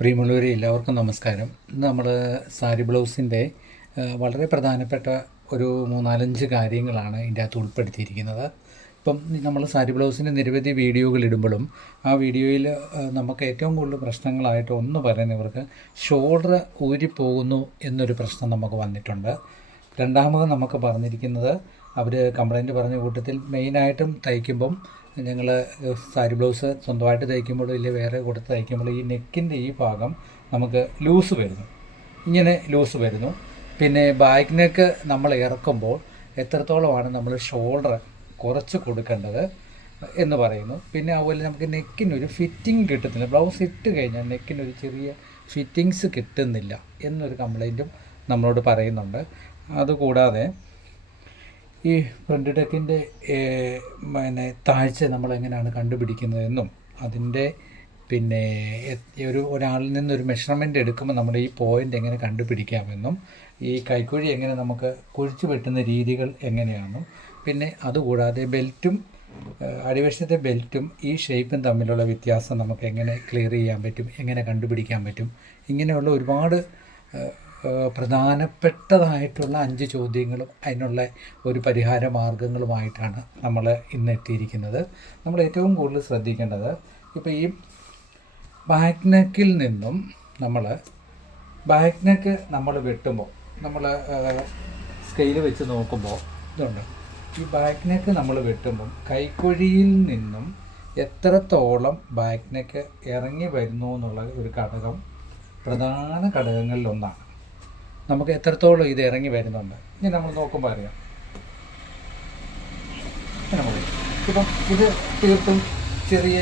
പ്രിയമുള്ളവരെ എല്ലാവർക്കും നമസ്കാരം. ഇന്ന് നമ്മൾ സാരി ബ്ലൗസിൻ്റെ വളരെ പ്രധാനപ്പെട്ട ഒരു 3-4 കാര്യങ്ങളാണ് ഇതിൻ്റെ അകത്ത് ഉൾപ്പെടുത്തിയിരിക്കുന്നത്. ഇപ്പം നമ്മൾ സാരി ബ്ലൗസിൻ്റെ നിരവധി വീഡിയോകൾ ഇടുമ്പോഴും ആ വീഡിയോയിൽ നമുക്ക് ഏറ്റവും കൂടുതൽ പ്രശ്നങ്ങളായിട്ട് ഒന്ന് പറയുന്നവർക്ക് ഷോൾഡർ ഊരിപ്പോകുന്നു എന്നൊരു പ്രശ്നം നമുക്ക് വന്നിട്ടുണ്ട്. രണ്ടാമത് നമുക്ക് പറഞ്ഞിരിക്കുന്നത് അവർ കംപ്ലൈൻറ്റ് പറഞ്ഞ കൂട്ടത്തിൽ മെയിനായിട്ടും തയ്ക്കുമ്പം ഞങ്ങൾ സാരി ബ്ലൗസ് സ്വന്തമായിട്ട് തയ്ക്കുമ്പോൾ ഇല്ല വേറെ കൊടുത്ത് തയ്ക്കുമ്പോൾ ഈ നെക്കിൻ്റെ ഈ ഭാഗം നമുക്ക് ലൂസ് വരുന്നു, ഇങ്ങനെ ലൂസ് വരുന്നു. പിന്നെ ബാക്ക് നെക്ക് നമ്മൾ ഇറക്കുമ്പോൾ എത്രത്തോളമാണ് നമ്മൾ ഷോൾഡർ കുറച്ച് കൊടുക്കേണ്ടത് എന്ന് പറയുന്നു. പിന്നെ അതുപോലെ നമുക്ക് നെക്കിനൊരു ഫിറ്റിംഗ് കിട്ടുന്നില്ല, ബ്ലൗസ് ഇട്ട് കഴിഞ്ഞാൽ നെക്കിനൊരു ചെറിയ ഫിറ്റിങ്സ് കിട്ടുന്നില്ല എന്നൊരു കംപ്ലൈൻറ്റും നമ്മളോട് പറയുന്നുണ്ട്. അതുകൂടാതെ ഈ ഫ്രണ്ട് ടെക്കിൻ്റെ താഴ്ച നമ്മളെങ്ങനെയാണ് കണ്ടുപിടിക്കുന്നതെന്നും അതിൻ്റെ പിന്നെ ഒരാളിൽ നിന്നൊരു മെഷർമെൻറ്റ് എടുക്കുമ്പോൾ നമ്മുടെ ഈ പോയിൻ്റ് എങ്ങനെ കണ്ടുപിടിക്കാമെന്നും ഈ കൈക്കുഴി എങ്ങനെ നമുക്ക് കുഴിച്ചു വെട്ടുന്ന രീതികൾ എങ്ങനെയാണെന്നും പിന്നെ അതുകൂടാതെ ബെൽറ്റും അടിവശത്തെ ബെൽറ്റും ഈ ഷേപ്പും തമ്മിലുള്ള വ്യത്യാസം നമുക്ക് എങ്ങനെ ക്ലിയർ ചെയ്യാൻ പറ്റും, എങ്ങനെ കണ്ടുപിടിക്കാൻ പറ്റും, ഇങ്ങനെയുള്ള ഒരുപാട് പ്രധാനപ്പെട്ടതായിട്ടുള്ള 5 ചോദ്യങ്ങളും അതിനുള്ള ഒരു പരിഹാര മാർഗങ്ങളുമായിട്ടാണ് നമ്മൾ ഇന്ന് എത്തിയിരിക്കുന്നത്. നമ്മൾ ഏറ്റവും കൂടുതൽ ശ്രദ്ധിക്കേണ്ടത് ഇപ്പോൾ ഈ ബാക്ക് നെക്കിൽ നിന്നും ബാക്ക് നെക്ക് നമ്മൾ വെട്ടുമ്പോൾ നമ്മൾ സ്കെയിൽ വെച്ച് നോക്കുമ്പോൾ ഇതുണ്ട്, ഈ ബാക്ക് നെക്ക് നമ്മൾ വെട്ടുമ്പം കൈക്കുഴിയിൽ നിന്നും എത്രത്തോളം ബാക്ക് നെക്ക് ഇറങ്ങി വരുന്നു എന്നുള്ള ഒരു ഘടകം പ്രധാന ഘടകങ്ങളിലൊന്നാണ്. നമുക്ക് എത്രത്തോളം ഇത് ഇറങ്ങി വരുന്നുണ്ട് ഇനി നമ്മൾ നോക്കുമ്പോൾ അറിയാം. ഇപ്പം ഇത് തീർത്തും ചെറിയ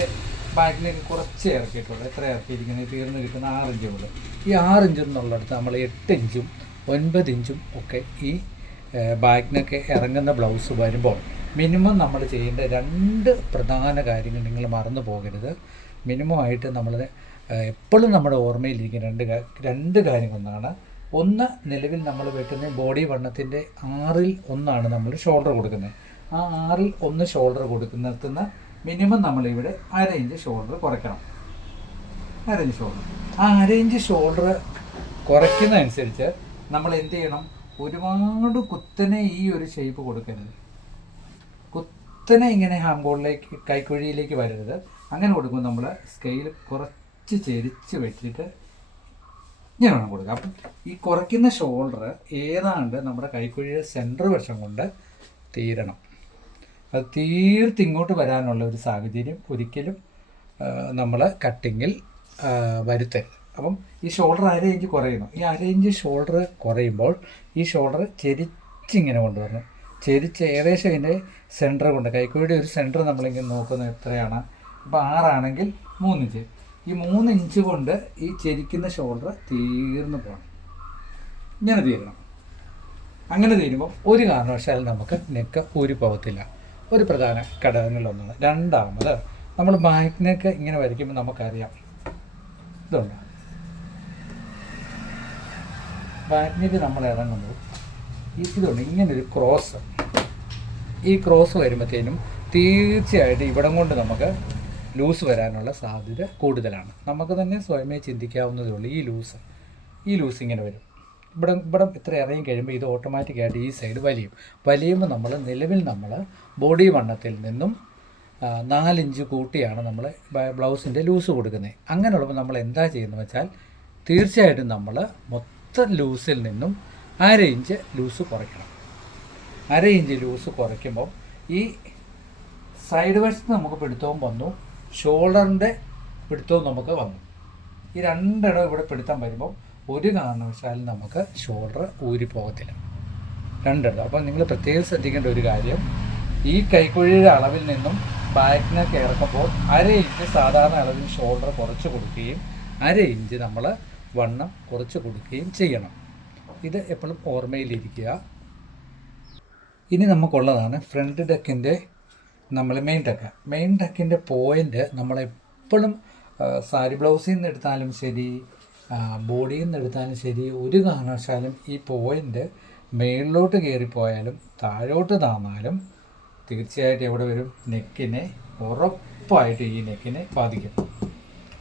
ബാക്കിലേക്ക് കുറച്ച് ഇറക്കിയിട്ടുള്ളൂ. എത്ര ഇറക്കിയിരിക്കുന്നത് തീർന്ന് കിട്ടുന്ന 6 ഇഞ്ചുകൾ. ഈ 6 ഇഞ്ച് എന്നുള്ളിടത്ത് നമ്മൾ 8 ഇഞ്ചും 9 ഇഞ്ചും ഒക്കെ ഈ ബാക്കിനൊക്കെ ഇറങ്ങുന്ന ബ്ലൗസ് വരുമ്പോൾ മിനിമം നമ്മൾ ചെയ്യേണ്ട 2 പ്രധാന കാര്യങ്ങൾ നിങ്ങൾ മറന്നു പോകരുത്. മിനിമമായിട്ട് നമ്മൾ എപ്പോഴും നമ്മുടെ ഓർമ്മയിലിരിക്കുന്ന 2 കാര്യങ്ങളൊന്നാണ്. ഒന്ന്, നിലവിൽ നമ്മൾ വെട്ടുന്ന ബോഡി വണ്ണത്തിൻ്റെ 1/6 നമ്മൾ ഷോൾഡർ കൊടുക്കുന്നത്. ആ 1/6 ഷോൾഡർ കൊടുക്കുന്നിടത്തുനിന്ന് മിനിമം നമ്മളിവിടെ 1/2 ഇഞ്ച് ഷോൾഡർ കുറയ്ക്കണം. 1/2 ഇഞ്ച് ഷോൾഡർ, ആ 1/2 ഇഞ്ച് ഷോൾഡർ കുറയ്ക്കുന്നതനുസരിച്ച് നമ്മൾ എന്ത് ചെയ്യണം, ഒരുപാട് കുത്തനെ ഈ ഒരു ഷേപ്പ് കൊടുക്കരുത്. കുത്തനെ ഇങ്ങനെ ഹാംബോളിലേക്ക് കൈക്കുഴിയിലേക്ക് വരരുത്. അങ്ങനെ കൊടുക്കുമ്പോൾ നമ്മൾ സ്കെയിൽ കുറച്ച് ചെരിച്ച് വെച്ചിട്ട് ഇങ്ങനെ വേണം കൊടുക്കുക. അപ്പം ഈ കുറയ്ക്കുന്ന ഷോൾഡർ ഏതാണ്ട് നമ്മുടെ കൈക്കുഴിയുടെ സെൻറ്റർ വശം കൊണ്ട് തീരണം. അത് തീർത്ത് ഇങ്ങോട്ട് വരാനുള്ള ഒരു സാഹചര്യം ഒരിക്കലും നമ്മൾ കട്ടിങ്ങിൽ വരുത്തരുത്. അപ്പം ഈ ഷോൾഡർ 1/2 ഇഞ്ച് കുറയുന്നു. ഈ 1/2 ഇഞ്ച് ഷോൾഡർ കുറയുമ്പോൾ ഈ ഷോൾഡർ ചെരിച്ചിങ്ങനെ കൊണ്ടുവരണം. ചെരിച്ച് ഏകദേശം അതിൻ്റെ സെൻറ്റർ കൊണ്ട് കൈക്കുഴിയുടെ ഒരു സെൻറ്റർ നമ്മളിങ്ങനെ നോക്കുന്നത് എത്രയാണ്, അപ്പോൾ 6 ആണെങ്കിൽ 3 ഇഞ്ച്. ഈ 3 ഇഞ്ച് കൊണ്ട് ഈ ചെരിക്കുന്ന ഷോൾഡർ തീർന്നു പോകണം. ഇങ്ങനെ തീരണം. അങ്ങനെ തീരുമ്പോൾ ഒരു കാരണവശാലും നമുക്ക് നെക്ക് ഊരി പോകത്തില്ല. ഒരു പ്രധാന ഘടകങ്ങളിലൊന്നാണ്. രണ്ടാമത് നമ്മൾ ബാക്ക് നെക്ക് ഇങ്ങനെ വരയ്ക്കുമ്പോൾ നമുക്കറിയാം, ഇതുണ്ട് ബാക്ക് നെക്ക് നമ്മൾ ഇറങ്ങുമ്പോൾ ഇതുണ്ട് ഇങ്ങനൊരു ക്രോസ്. ഈ ക്രോസ് വരുമ്പോഴത്തേനും തീർച്ചയായിട്ടും ഇവിടം കൊണ്ട് നമുക്ക് ലൂസ് വരാനുള്ള സാധ്യത കൂടുതലാണ്. നമുക്ക് തന്നെ സ്വയമേ ചിന്തിക്കാവുന്നതേ ഉള്ളൂ. ഈ ലൂസ് ഇങ്ങനെ വരും. ഇവിടെ ഇത്ര ഇറങ്ങി കഴിയുമ്പോൾ ഇത് ഓട്ടോമാറ്റിക്കായിട്ട് ഈ സൈഡ് വലിയുമ്പോൾ നിലവിൽ നമ്മൾ ബോഡി വണ്ണത്തിൽ നിന്നും 4 ഇഞ്ച് കൂട്ടിയാണ് നമ്മൾ ബ്ലൗസിൻ്റെ ലൂസ് കൊടുക്കുന്നത്. അങ്ങനെയുള്ളപ്പോൾ നമ്മൾ എന്താ ചെയ്യുന്നത് വെച്ചാൽ തീർച്ചയായിട്ടും നമ്മൾ മൊത്തം ലൂസിൽ നിന്നും 1/2 ഇഞ്ച് ലൂസ് കുറയ്ക്കണം. 1/2 ഇഞ്ച് ലൂസ് കുറയ്ക്കുമ്പോൾ ഈ സൈഡ് വശത്ത് നമുക്ക് പിടുത്തവും വന്നു, ഷോൾഡറിൻ്റെ പിടുത്തവും നമുക്ക് വന്നു. ഈ 2 ഇടം ഇവിടെ പിടുത്തം വരുമ്പോൾ ഒരു കാരണവശാലും നമുക്ക് ഷോൾഡർ ഊരി പോകത്തില്ല. 2 ഇടം. അപ്പോൾ നിങ്ങൾ പ്രത്യേകം ശ്രദ്ധിക്കേണ്ട ഒരു കാര്യം, ഈ കൈക്കുഴിയുടെ അളവിൽ നിന്നും ബാക്കിനൊക്കെ ഇറക്കുമ്പോൾ 1/2 ഇഞ്ച് സാധാരണ അളവിൽ ഷോൾഡർ കുറച്ച് കൊടുക്കുകയും 1/2 ഇഞ്ച് നമ്മൾ വണ്ണം കുറച്ച് കൊടുക്കുകയും ചെയ്യണം. ഇത് എപ്പോഴും ഓർമ്മയിലിരിക്കുക. ഇനി നമുക്കുള്ളതാണ് ഫ്രണ്ട് ഡെക്കിൻ്റെ മെയിൻ ഡെക്കിൻ്റെ പോയിൻ്റ് നമ്മളെപ്പോഴും സാരി ബ്ലൗസിൽ നിന്ന് എടുത്താലും ശരി ബോഡിയിൽ നിന്ന് എടുത്താലും ശരി ഒരു കാരണവശാലും ഈ പോയിൻ്റ് മേളിലോട്ട് കയറിപ്പോയാലും താഴോട്ട് താന്നാലും തീർച്ചയായിട്ടും എവിടെ വരും, നെക്കിനെ ഉറപ്പായിട്ട് ഈ നെക്കിനെ ബാധിക്കും.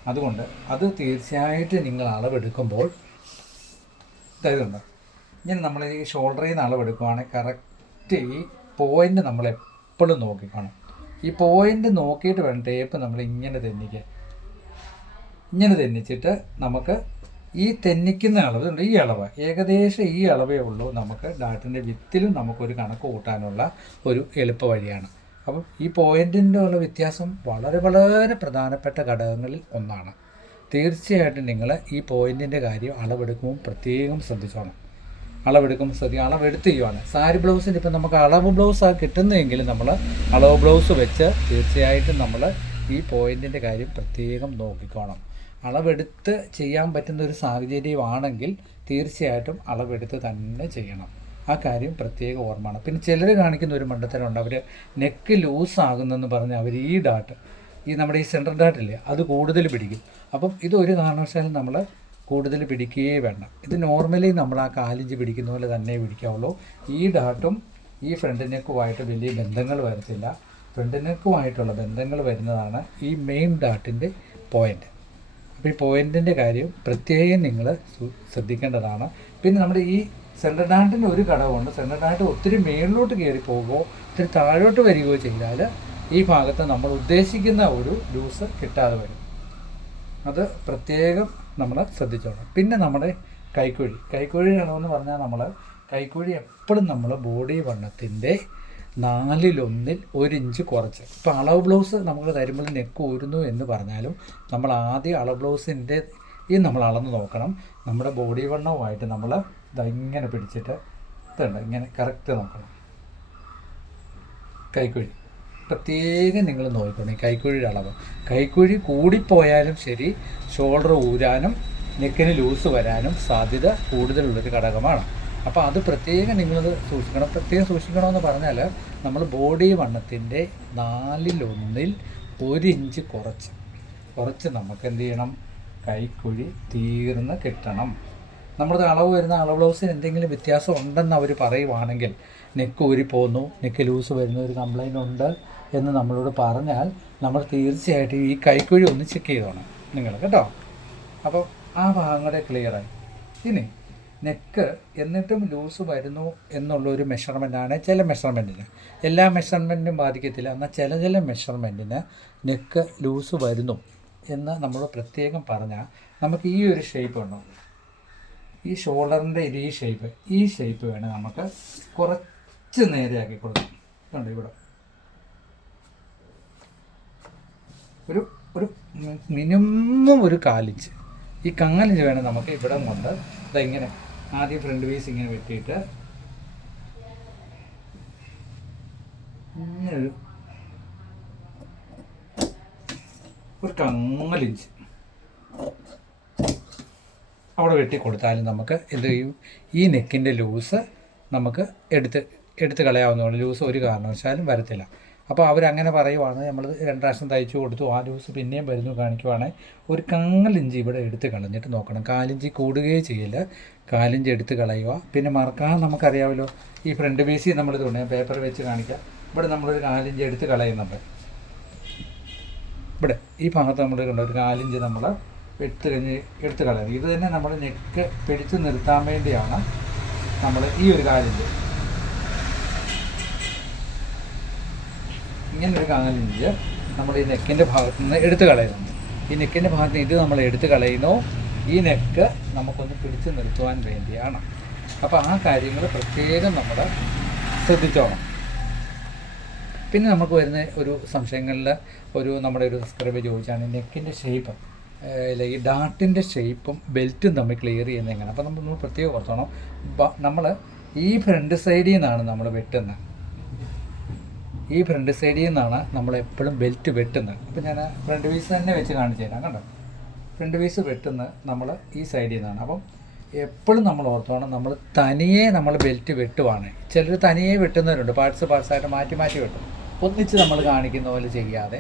അതുകൊണ്ട് അത് തീർച്ചയായിട്ടും നിങ്ങൾ അളവെടുക്കുമ്പോൾ ഇതുണ്ട്, ഇങ്ങനെ നമ്മൾ ഈ ഷോൾഡറിൽ നിന്ന് അളവെടുക്കുകയാണെങ്കിൽ കറക്റ്റ് ഈ പോയിൻ്റ് നമ്മൾ എപ്പോഴും നോക്കിക്കണം. ഈ പോയിൻ്റ് നോക്കിയിട്ട് വേണം ടേപ്പ് നമ്മൾ ഇങ്ങനെ തെന്നിക്കാൻ. ഇങ്ങനെ തെന്നിച്ചിട്ട് നമുക്ക് ഈ തെന്നിക്കുന്ന അളവ് ഉണ്ട്, ഈ അളവ് ഏകദേശം ഈ അളവേ ഉള്ളൂ. നമുക്ക് ഡാട്ടിൻ്റെ വിത്തിലും നമുക്കൊരു കണക്ക് കൂട്ടാനുള്ള ഒരു എളുപ്പ വഴിയാണ്. അപ്പം ഈ പോയിൻറ്റിൻ്റെ ഉള്ള വ്യത്യാസം വളരെ വളരെ പ്രധാനപ്പെട്ട ഘടകങ്ങളിൽ ഒന്നാണ്. തീർച്ചയായിട്ടും നിങ്ങൾ ഈ പോയിൻറ്റിൻ്റെ കാര്യം അളവെടുക്കുമ്പോൾ പ്രത്യേകം ശ്രദ്ധിച്ചോണം. അളവെടുക്കുമ്പോൾ അളവെടുത്ത് ചെയ്യുവാണ്. സാരി ബ്ലൗസിന് ഇപ്പം നമുക്ക് അളവ് ബ്ലൗസാണ് കിട്ടുന്നതെങ്കിൽ നമ്മൾ അളവ് ബ്ലൗസ് വെച്ച് തീർച്ചയായിട്ടും നമ്മൾ ഈ പോയിൻറ്റിൻ്റെ കാര്യം പ്രത്യേകം നോക്കിക്കോണം. അളവെടുത്ത് ചെയ്യാൻ പറ്റുന്ന ഒരു സാഹചര്യമാണെങ്കിൽ തീർച്ചയായിട്ടും അളവെടുത്ത് തന്നെ ചെയ്യണം. ആ കാര്യം പ്രത്യേക ഓർമ്മയാണ്. പിന്നെ ചിലർ കാണിക്കുന്ന ഒരു മണ്ടത്തരമുണ്ട്, അവർ നെക്ക് ലൂസാകുന്നെന്ന് പറഞ്ഞ് അവർ ഈ ഡാട്ട്, ഈ നമ്മുടെ ഈ സെൻട്രൽ ഡാട്ടില്ലേ, അത് കൂടുതൽ പിടിക്കും. അപ്പം ഇതൊരു കാരണവശാലും നമ്മൾ കൂടുതൽ പിടിക്കുകയേ വേണ്ട. ഇത് നോർമലി നമ്മൾ ആ 4 ഇഞ്ച് പിടിക്കുന്ന പോലെ തന്നെ പിടിക്കാവുള്ളൂ. ഈ ഡാട്ടും ഈ ഫ്രണ്ട് നെക്കുമായിട്ട് വലിയ ബന്ധങ്ങൾ വരത്തില്ല. ഫ്രണ്ട് നെക്കുമായിട്ടുള്ള ബന്ധങ്ങൾ വരുന്നതാണ് ഈ മെയിൻ ഡാട്ടിൻ്റെ പോയിൻ്റ്. അപ്പോൾ ഈ പോയിൻറ്റിൻ്റെ കാര്യം പ്രത്യേകം നിങ്ങൾ ശ്രദ്ധിക്കേണ്ടതാണ്. പിന്നെ നമ്മുടെ ഈ സെൻട്രൽ ഡാട്ടിൻ്റെ ഒരു ഘടകമുണ്ട്. സെൻട്രൽ ഡാട്ട് ഒത്തിരി മേളിലോട്ട് കയറി പോകുകയോ ഒത്തിരി താഴോട്ട് വരികയോ ചെയ്താൽ ഈ ഭാഗത്ത് നമ്മൾ ഉദ്ദേശിക്കുന്ന ഒരു ലൂസ് കിട്ടാതെ വരും. അത് പ്രത്യേകം നമ്മൾ ശ്രദ്ധിച്ചോണം. പിന്നെ നമ്മുടെ കൈക്കുഴി അളവെന്ന് പറഞ്ഞാൽ നമ്മൾ കൈക്കുഴി എപ്പോഴും നമ്മൾ ബോഡി വണ്ണത്തിൻ്റെ 4/1 1 ഇഞ്ച് കുറച്ച്. ഇപ്പോൾ അളവ് ബ്ലൗസ് നമുക്ക് തരുമ്പോൾ നെക്ക് ഊരുന്നു എന്ന് പറഞ്ഞാലും നമ്മൾ ആദ്യം അളവ് ബ്ലൗസിൻ്റെ ഈ നമ്മൾ അളന്ന് നോക്കണം. നമ്മുടെ ബോഡി വണ്ണവുമായിട്ട് നമ്മൾ ഇങ്ങനെ പിടിച്ചിട്ട് ഇതുണ്ട് ഇങ്ങനെ കറക്റ്റ് നോക്കണം. കൈക്കുഴി പ്രത്യേകം നിങ്ങൾ നോക്കണം. ഈ കൈക്കുഴിയുടെ അളവ്, കൈക്കുഴി കൂടിപ്പോയാലും ശരി ഷോൾഡർ ഊരാനും നെക്കിന് ലൂസ് വരാനും സാധ്യത കൂടുതലുള്ളൊരു ഘടകമാണ്. അപ്പോൾ അത് പ്രത്യേകം നിങ്ങളത് സൂക്ഷിക്കണം. പ്രത്യേകം സൂക്ഷിക്കണമെന്ന് പറഞ്ഞാൽ നമ്മൾ ബോഡി വണ്ണത്തിൻ്റെ 4/1 1 ഇഞ്ച് കുറച്ച് നമുക്ക് എന്ത് ചെയ്യണം, കൈക്കുഴി തീർന്ന് കിട്ടണം. നമ്മുടെ അളവ് വരുന്ന അളവ് ബ്ലൗസിന് എന്തെങ്കിലും വ്യത്യാസം ഉണ്ടെന്ന് അവർ പറയുവാണെങ്കിൽ, നെക്ക് ഊരിപ്പോകുന്നു, നെക്ക് ലൂസ് വരുന്ന ഒരു കംപ്ലൈൻ്റ് ഉണ്ട് എന്ന് നമ്മളോട് പറഞ്ഞാൽ നമ്മൾ തീർച്ചയായിട്ടും ഈ കൈക്കുഴി ഒന്ന് ചെക്ക് ചെയ്തോണം നിങ്ങൾ കേട്ടോ. അപ്പോൾ ആ ഭാഗങ്ങളെ ക്ലിയറായി. ഇനി നെക്ക് എന്നിട്ടും ലൂസ് വരുന്നു എന്നുള്ളൊരു മെഷർമെൻറ്റാണ് ചില മെഷർമെൻറ്റിന്. എല്ലാ മെഷർമെൻറ്റിനും ബാധിക്കത്തില്ല. എന്നാൽ ചില മെഷർമെൻറ്റിന് നെക്ക് ലൂസ് വരുന്നു എന്ന് നമ്മൾ പ്രത്യേകം പറഞ്ഞാൽ നമുക്ക് ഈ ഒരു ഷേപ്പ് ഉണ്ടോ, ഈ ഷോൾഡറിൻ്റെ ഈ ഷേപ്പ് വേണം നമുക്ക് കുറച്ച് നേരെയാക്കി കൊടുക്കണം. കണ്ടോ ഇവിടെ ഒരു മിനിമം ഒരു 4 ഇഞ്ച്, ഈ 4 ഇഞ്ച് വേണം നമുക്ക് ഇവിടെ കൊണ്ട് ഇങ്ങനെ ആദ്യം ഫ്രണ്ട് പീസ് ഇങ്ങനെ വെട്ടിയിട്ട് ഇങ്ങനെ ഒരു 4 ഇഞ്ച് അവിടെ വെട്ടി കൊടുത്താലും നമുക്ക് എന്ത് ചെയ്യും, ഈ നെക്കിൻ്റെ ലൂസ് നമുക്ക് എടുത്ത് കളയാവുന്നതാണ്. ലൂസ് ഒരു കാരണവശാലും വരത്തില്ല. അപ്പോൾ അവരങ്ങനെ പറയുവാണ്, നമ്മൾ 2 പ്രാവശ്യം തയ്ച്ചു കൊടുത്തു, ആ ലൂസ് പിന്നെയും വരുന്നു കാണിക്കുവാണെങ്കിൽ ഒരു 4 ഇഞ്ച് ഇവിടെ എടുത്ത് കളഞ്ഞിട്ട് നോക്കണം. 4 ഇഞ്ച് കൂടുകയേ ചെയ്യില്ല, 4 ഇഞ്ച് എടുത്ത് കളയുക. പിന്നെ മറക്കാൻ നമുക്കറിയാമല്ലോ, ഈ ഫ്രണ്ട് പീസിൽ നമ്മളിത് കൊണ്ട് പേപ്പർ വെച്ച് കാണിക്കാം. ഇവിടെ നമ്മളൊരു 4 ഇഞ്ച് എടുത്ത് കളയുന്നുണ്ട്. ഇവിടെ ഈ ഭാഗത്ത് നമ്മൾ കണ്ട ഒരു 4 ഇഞ്ച് നമ്മൾ എടുത്ത് കളയുന്നത്. ഇത് തന്നെ നമ്മൾ നെക്ക് പിടിച്ച് നിർത്താൻ വേണ്ടിയാണ് നമ്മൾ ഈ ഒരു 4 ഇഞ്ച് ഇങ്ങനൊരു 4 ഇഞ്ച് നമ്മൾ ഈ നെക്കിൻ്റെ ഭാഗത്തു നിന്ന് എടുത്ത് കളയുന്നുണ്ട്. ഈ നെക്കിൻ്റെ ഭാഗത്ത് ഇത് നമ്മൾ എടുത്ത് കളയുന്നു, ഈ നെക്ക് നമുക്കൊന്ന് പിടിച്ച് നിർത്തുവാൻ വേണ്ടിയാണ്. അപ്പോൾ ആ കാര്യങ്ങൾ പ്രത്യേകം നമ്മൾ ശ്രദ്ധിച്ചോണം. പിന്നെ നമുക്ക് വരുന്ന ഒരു സംശയങ്ങളിൽ നമ്മുടെ ഒരു സബ്സ്ക്രൈബർ ചോദിച്ചാണ് നെക്കിൻ്റെ ഷേപ്പ്, ഈ ഡാട്ടിൻ്റെ ഷേപ്പും ബെൽറ്റും തമ്മിൽ ക്ലിയർ ചെയ്യുന്നത് എങ്ങനെ. അപ്പോൾ നമ്മൾ പ്രത്യേകം ഓർത്തോണം, നമ്മൾ ഈ ഫ്രണ്ട് സൈഡിൽ നിന്നാണ് നമ്മൾ വെട്ടുന്നത്. ഈ ഫ്രണ്ട് സൈഡിൽ നിന്നാണ് നമ്മളെപ്പോഴും ബെൽറ്റ് വെട്ടുന്നത്. അപ്പോൾ ഞാൻ ഫ്രണ്ട് പീസ് തന്നെ വെച്ച് കാണിച്ചു തരാം. കണ്ടോ, ഫ്രണ്ട് പീസ് വെട്ടുന്നത് നമ്മൾ ഈ സൈഡിൽ നിന്നാണ്. അപ്പം എപ്പോഴും നമ്മൾ ഓർത്തോണം, നമ്മൾ തനിയെ നമ്മൾ ബെൽറ്റ് വെട്ടുവാണ്. ചിലർ തനിയെ വെട്ടുന്നവരുണ്ട്, പാർട്സായിട്ട് മാറ്റി വെട്ടും. ഒന്നിച്ച് നമ്മൾ കാണിക്കുന്ന പോലെ ചെയ്യാതെ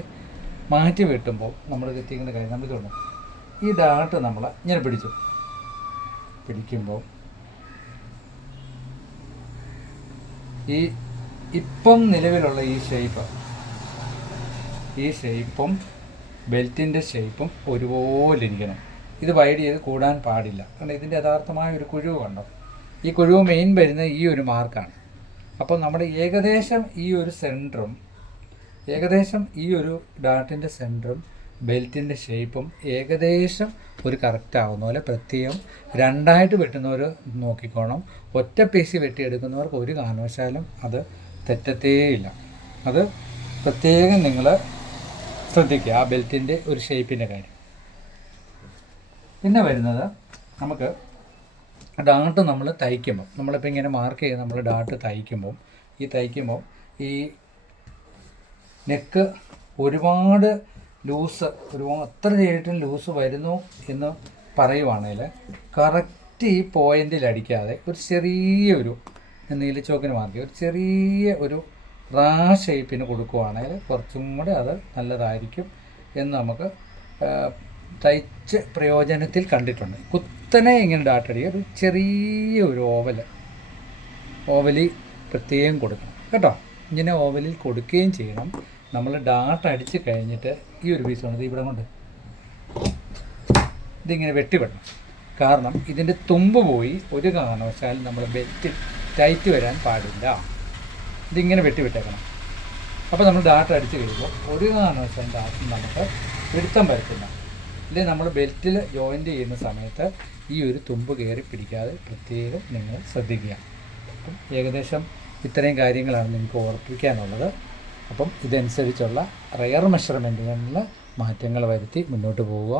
മാറ്റി വെട്ടുമ്പോൾ നമ്മൾ എത്തിക്കുന്ന കാര്യം നമ്മൾ ഇതുണ്ട്, ഈ ഡാട്ട് നമ്മൾ ഇങ്ങനെ പിടിക്കുമ്പോൾ ഈ ഇപ്പം നിലവിലുള്ള ഈ ഷേപ്പും ബെൽറ്റിൻ്റെ ഷേപ്പും ഒരുപോലെ ഇരിക്കണം. ഇത് വൈഡ് ചെയ്ത് കൂടാൻ പാടില്ല. കാരണം ഇതിൻ്റെ യഥാർത്ഥമായ ഒരു കുഴിവ് കണ്ടോ, ഈ കുഴിവ് മെയിൻ വരുന്നത് ഈ ഒരു മാർക്കാണ്. അപ്പോൾ നമ്മുടെ ഏകദേശം ഈ ഒരു സെൻറ്ററും ഈ ഒരു ഡാർട്ടിൻ്റെ സെൻറ്ററും ബെൽറ്റിൻ്റെ ഷേപ്പും ഏകദേശം ഒരു കറക്റ്റ് ആവുന്ന പോലെ പ്രത്യേകം രണ്ടായിട്ട് വെട്ടുന്നവർ നോക്കിക്കോണം. ഒറ്റ പീസ് വെട്ടിയെടുക്കുന്നവർക്ക് ഒരു കാരണവശാലും അത് തെറ്റത്തേയില്ല. അത് പ്രത്യേകം നിങ്ങൾ ശ്രദ്ധിക്കുക, ആ ബെൽറ്റിൻ്റെ ഒരു ഷേപ്പിൻ്റെ കാര്യം. പിന്നെ വരുന്നത് നമുക്ക് ഡാർട്ട് നമ്മൾ തയ്ക്കുമ്പോൾ, നമ്മളിപ്പോൾ ഇങ്ങനെ മാർക്ക് ചെയ്ത് നമ്മൾ ഡാർട്ട് തയ്ക്കുമ്പോൾ ഈ നെക്ക് ഒരുപാട് ലൂസ്, അത്ര ചെയ്തിട്ടും ലൂസ് വരുന്നു എന്ന് പറയുവാണെങ്കിൽ കറക്റ്റ് ഈ പോയിൻ്റിൽ അടിക്കാതെ ഒരു ചെറിയൊരു നീലച്ചോക്കിന് മാർക്ക് ഒരു ചെറിയ ഒരു റാ ഷേപ്പിന് കൊടുക്കുവാണെങ്കിൽ കുറച്ചും കൂടെ അത് നല്ലതായിരിക്കും എന്ന് നമുക്ക് തയ്ച്ച് പ്രയോജനത്തിൽ കണ്ടിട്ടുണ്ട്. കുത്തനെ ഇങ്ങനെ ഡാട്ടടിക്കുക, ഒരു ചെറിയ ഒരു ഓവലി പ്രത്യേകം കൊടുക്കണം കേട്ടോ. ഇങ്ങനെ ഓവലിൽ കൊടുക്കുകയും ചെയ്യണം. നമ്മൾ ഡാട്ട് അടിച്ച് കഴിഞ്ഞിട്ട് ഈ ഒരു പീസ് ഉണ്ട് ഇവിടെ കൊണ്ട് ഇതിങ്ങനെ വെട്ടിവിടണം. കാരണം ഇതിൻ്റെ തുമ്പ് പോയി ഒരു കാരണവശാലും നമ്മൾ ബെൽറ്റ് ടൈറ്റ് വരാൻ പാടില്ല. ഇതിങ്ങനെ വെട്ടിവിട്ടേക്കണം. അപ്പോൾ നമ്മൾ ഡാട്ട് അടിച്ച് കഴിയുമ്പോൾ ഒരു കാരണവശാലും ഡാട്ടിൽ നമുക്ക് പിടുത്തം വരത്തില്ല. ഇല്ലെങ്കിൽ നമ്മൾ ബെൽറ്റിൽ ജോയിൻ്റ് ചെയ്യുന്ന സമയത്ത് ഈ ഒരു തുമ്പ് കയറി പിടിക്കാതെ പ്രത്യേകം നിങ്ങൾ ശ്രദ്ധിക്കുക. അപ്പം ഏകദേശം ഇത്രയും കാര്യങ്ങളാണ് നിങ്ങൾക്ക് ഓർപ്പിക്കാനുള്ളത്. അപ്പം ഇതനുസരിച്ചുള്ള റെയർ മെഷർമെൻറ്റുകളിൽ മാറ്റങ്ങൾ വരുത്തി മുന്നോട്ട് പോവുക.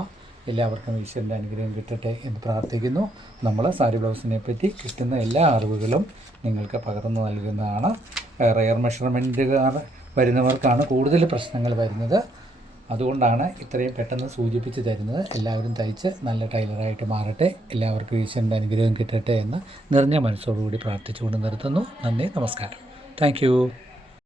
എല്ലാവർക്കും ഈശ്വരൻ്റെ അനുഗ്രഹം കിട്ടട്ടെ എന്ന് പ്രാർത്ഥിക്കുന്നു. നമ്മൾ സാരി ബ്ലൗസിനെ പറ്റി കിട്ടുന്ന എല്ലാ അറിവുകളും നിങ്ങൾക്ക് പകർന്നു നൽകുന്നതാണ്. റെയർ മെഷർമെൻറ്റുകാർ വരുന്നവർക്കാണ് കൂടുതൽ പ്രശ്നങ്ങൾ വരുന്നത്. അതുകൊണ്ടാണ് ഇത്രയും പെട്ടെന്ന് സൂചിപ്പിച്ച് തരുന്നത്. എല്ലാവരും തയ്ച്ച് നല്ല ടൈലറായിട്ട് മാറട്ടെ. എല്ലാവർക്കും ഈശ്വരൻ്റെ അനുഗ്രഹം കിട്ടട്ടെ എന്ന് നിറഞ്ഞ മനസ്സോടുകൂടി പ്രാർത്ഥിച്ചുകൊണ്ട് നിർത്തുന്നു. നന്ദി, നമസ്കാരം. താങ്ക്